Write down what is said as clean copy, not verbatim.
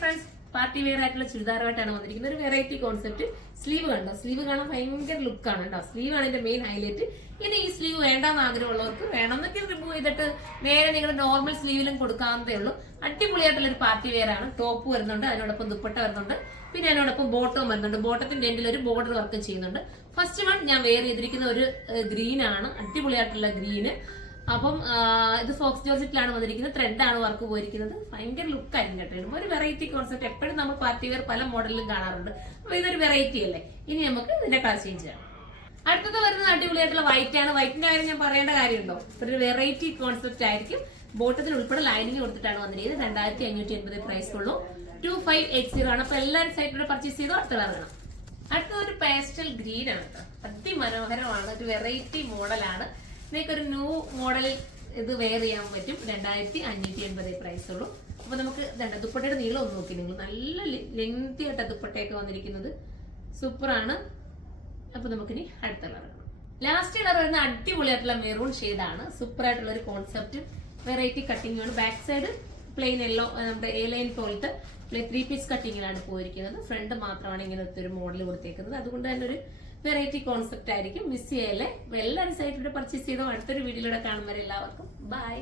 Friends, party wear ആയിട്ടുള്ള ചുരിദാറുമായിട്ടാണ് വന്നിരിക്കുന്നത്. ഒരു വെറൈറ്റി കോൺസെപ്റ്റ്. സ്ലീവ് കണ്ടോ? സ്ലീവ് കാണാൻ ഭയങ്കര ലുക്കാണ് കേട്ടോ. സ്ലീവ് ആണ് ഇതിന്റെ മെയിൻ ഹൈലൈറ്റ്. ഇനി ഈ സ്ലീവ് വേണ്ടാന്ന് ആഗ്രഹമുള്ളവർക്ക് വേണമെന്നൊക്കെ റിമൂവ് ചെയ്തിട്ട് നേരെ നിങ്ങളുടെ നോർമൽ സ്ലീവിലും കൊടുക്കാവുന്നതേ ഉള്ളൂ. അടിപൊളിയായിട്ടുള്ള ഒരു പാർട്ടി വെയർ ആണ്. ടോപ്പ് വരുന്നുണ്ട്, അതിനോടൊപ്പം ദുപ്പട്ട വരുന്നുണ്ട്, പിന്നെ അതിനോടൊപ്പം ബോട്ടവും വരുന്നുണ്ട്. ബോട്ടത്തിന്റെ എൻഡിൽ ഒരു ബോർഡർ വർക്ക് ചെയ്യുന്നുണ്ട്. ഫസ്റ്റ് വൺ ഞാൻ വെയർ ചെയ്തിരിക്കുന്ന ഒരു ഗ്രീൻ ആണ്, അടിപൊളിയായിട്ടുള്ള ഗ്രീന്. അപ്പം ഇത് ഫോക്സ് ജോർജറ്റിലാണ് വന്നിരിക്കുന്നത്. ത്രെഡ് ആണ് വർക്ക് പോയിരിക്കുന്നത്. ഭയങ്കര ലുക്ക് ആയിരിക്കും കേട്ടോ. ഒരു വെറൈറ്റി കോൺസെപ്റ്റ്. എപ്പോഴും നമ്മൾ പാർട്ടി വെയർ പല മോഡലിലും കാണാറുണ്ട്. അപ്പൊ ഇതൊരു വെറൈറ്റി അല്ലേ. ഇനി നമുക്ക് ഇതിന്റെ കളർ ചേഞ്ച് ചെയ്യാം. അടുത്തത് വരുന്നത് അടിപൊളിയായിട്ടുള്ള വൈറ്റ് ആണ്. വൈറ്റിന്റെ കാര്യം ഞാൻ പറയേണ്ട കാര്യമുണ്ടോ? ഒരു വെറൈറ്റി കോൺസെപ്റ്റ് ആയിരിക്കും. ബോട്ടത്തിന് ഉൾപ്പെടെ ലൈനിങ് കൊടുത്തിട്ടാണ് വന്നിരിക്കുന്നത്. 2580 പ്രൈസ് ഉള്ളൂ. 2580 ആണ്. അപ്പൊ എല്ലാവരും സൈറ്റിലൂടെ പർച്ചേസ് ചെയ്തോ. അടുത്ത കളർ വേണം. അടുത്തത് ഒരു പേസ്റ്റൽ ഗ്രീൻ ആണ് കേട്ടോ. അതിമനോഹരമാണ്. ഒരു വെറൈറ്റി മോഡലാണ്. നിങ്ങൾക്ക് ഒരു ന്യൂ മോഡലിൽ ഇത് വെയർ ചെയ്യാൻ പറ്റും. 2580 പ്രൈസ് ഉള്ളൂ. അപ്പൊ നമുക്ക് ദുപ്പട്ടയുടെ നീളം ഒന്ന് നോക്കി. നിങ്ങൾ നല്ല ലെങ്തി ആയിട്ട് ദുപ്പട്ടയൊക്കെ വന്നിരിക്കുന്നത് സൂപ്പറാണ്. അപ്പൊ നമുക്കിനി അടുത്ത കളർ. ലാസ്റ്റ് കളർ വരുന്ന അടിപൊളിയായിട്ടുള്ള മെറൂൺ ഷെയ്ഡാണ്. സൂപ്പർ ആയിട്ടുള്ള ഒരു കോൺസെപ്റ്റ്. വെറൈറ്റി കട്ടിംഗ് ആണ്. ബാക്ക് സൈഡ് പ്ലെയിൻ യെല്ലോ, നമ്മുടെ എ ലൈൻ പോലത്തെ 3 പീസ് കട്ടിങ്ങിലാണ് പോയിരിക്കുന്നത്. ഫ്രണ്ട് മാത്രമാണ് ഇങ്ങനത്തെ ഒരു മോഡൽ കൊടുത്തേക്കുന്നത്. അതുകൊണ്ട് തന്നെ ഒരു വെറൈറ്റി കോൺസെപ്റ്റ് ആയിരിക്കും. മിസ് ചെയ്യല്ലേ. എല്ലാവരും സൈറ്റിലൂടെ പർച്ചേസ് ചെയ്തോ. അടുത്തൊരു വീഡിയോയിലൂടെ കാണുമ്പോൾ എല്ലാവർക്കും ബൈ.